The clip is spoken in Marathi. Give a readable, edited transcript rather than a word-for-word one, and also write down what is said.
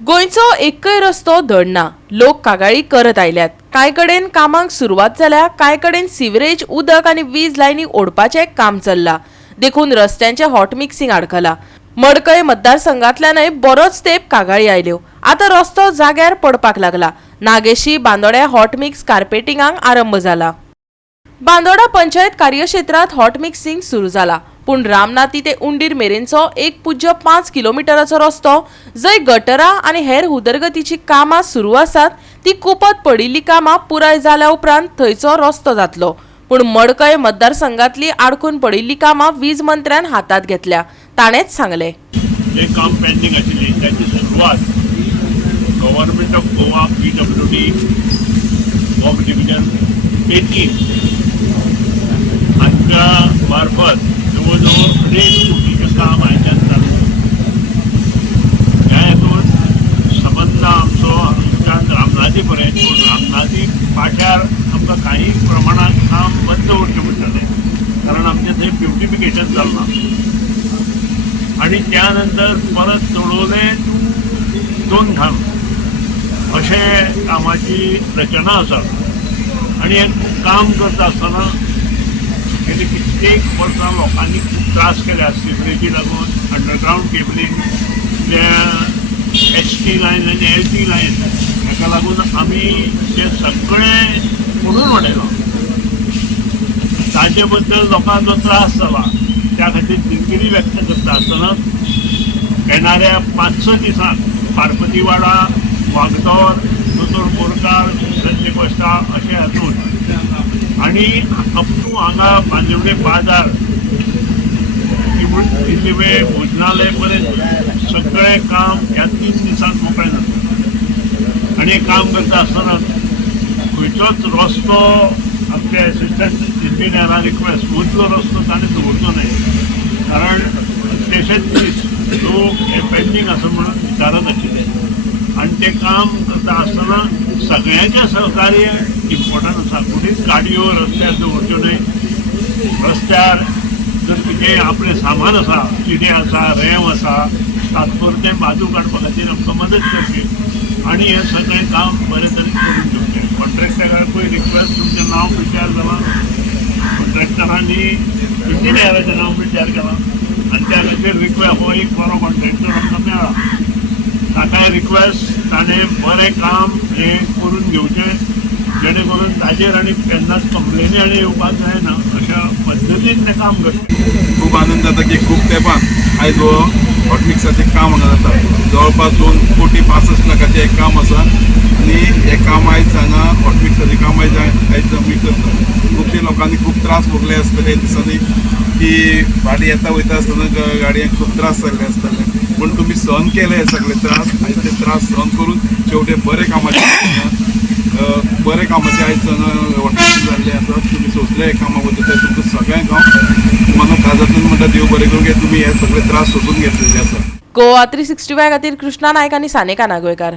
गोंयचो एकय रस्तो धड ना. लोक कागाळी करत आयल्यात. कांय कडेन कामांक सुरवात जाल्या, कांय कडेन सिवरेज, उदक आनी वीज लायनी ओडपाचें काम चल्लां. देखून रस्त्यांचे हॉट मिक्सिंग आडखलां. मडकय मतदारसंघांतल्यानय बरोच तेंप कागाळी आयल्यो. आतां रस्तो जाग्यार पडपाक लागला. नागेशी बांदोड्या हॉट मिक्स कार्पेटिंगाक आरंभ जाला. बांदोडा पंचायत कार्यक्षेत्रात हॉट मिक्सिंग सुरू जाला. पूण रामनाथी ते उंडीर मेरेनचो 1.5 किलोमिटराचो रस्तो जंय गटरां आनी हेर उदरगतीची कामां सुरू आसात ती कुपत पडिल्ली कामां पुराय जाल्या उपरांत थंयचो रस्तो जातलो. पूण मडकय मतदारसंघातली आडकून पडिल्ली कामां वीज मंत्र्यान हातात घेतल्या. ताणेंच सांगलें. जे काम पेंडिंग आशिल्लें त्याची सुरवात government of Goa PWD work division 18 हांच्या मार्फत जवळजवळ 1.5 कोटीचें काम आयच्यान चालू. ह्या हेतून संबंद आमचो हांगाच्यान रामनाथी पर्यंत, पूण रामनाथी पाट्यार आमकां काही प्रमाणात काम बंद उरचें पडटलें, कारण आमचें थंय ब्युटिफिकेशन जालना. आणि त्यानंतर परत चडोले 2 ठाम अशे कामाची रचना आसा. आणि हे काम करता आसतना गेली कित्येक वर्सां लोकांनी खूब त्रास केल्या सिवरेजी लागून, अंडरग्रावंड केबलिंग, HT लायन आनी LT लायन, हाका लागून आमी ते सगळे म्हणून उडयला. ताजे बद्दल लोकांचो त्रास जाला. त्या खातीर दिलगिरी व्यक्त करता आसतना येणाऱ्या 5-6 दिसांक पारपतीवाडा, वागतोर, दोतोर बोरकार, संजय कोस्टा अशे हातून आणि अप टू हांगा बांदिवडे बाजार, दिल्लीवे भोजनालय पर्यंत सगळे काम ह्या 3 दिसांत मोकळें जाता. आणि काम करता आसतना खंयचोच रस्तो आमचे असिस्टंट इंजिनियरान रिक्वेस्ट मदलो रस्तो ताणें दवरचो न्हय, कारण स्टेशन लोक हे पेंडिंग आसा म्हणून विचारत आशिल्ले. आणि ते काम करता आसतना सगळ्यांच्या सहकार्य इम्पॉर्टंट आसा. कुणीच गाडयो रस्त्यार दवरच्यो न्हय. रस्त्यार जर कितें आपलें सामान आसा, चिडे आसा, रेंव आसा, तात्पुरतें बाजू काडपा खातीर आमकां मदत करची आणि हे सगळें काम बरे तरेन करून घेवचें. कॉन्ट्रॅक्टराकूय रिक्वेस्ट तुमचें नांव पिड्ड्यार जालां, कॉन्ट्रॅक्टरांनी इंजिनियराचें नांव पिड्ड्यार केलां आनी त्या खातीर रिक्वेस्ट हो एक बरो कॉन्ट्रॅक्टर आमकां मेळ्ळा. ताकाय रिक्वेस्ट ताणें बरें काम हें करून घेवचें, जेणे करून ताजेर आनी केन्नाच कंप्लेनी आनी येवपाक जायना अशा पद्दतीन तें काम करचें. खूब आनंद जाता की खूब तेंपान आयज हो हॉट मिक्साचें काम हांगा जाता. जवळपास 2,65,00,000 एक काम आसा आनी हें काम आयज हांगा हॉट मिक्साचें काम आयज आमी करता. खुबशे लोकांनी खूब त्रास भोगले आसतले दिसांनी की गाडी येता वयता आसतना गाडयांक खूब त्रास जाल्ले आसतले, पूण तुमी सहन केले हे सगळे त्रास. आयज ते त्रास सहन करून शेवटे बरे कामाचे आयज हॉट मिक्स जाल्ले आसात. तुमी सोंसले हे कामा बद्दल ते तुमकां सगळ्यांक हांव मना काजातून म्हणटा देव बरें करूं की तुमी हे सगळे त्रास सोंसून घेतलेले आसा. गोवा 365 खातीर कृष्णा नायक आनी सानिका नागवेकर.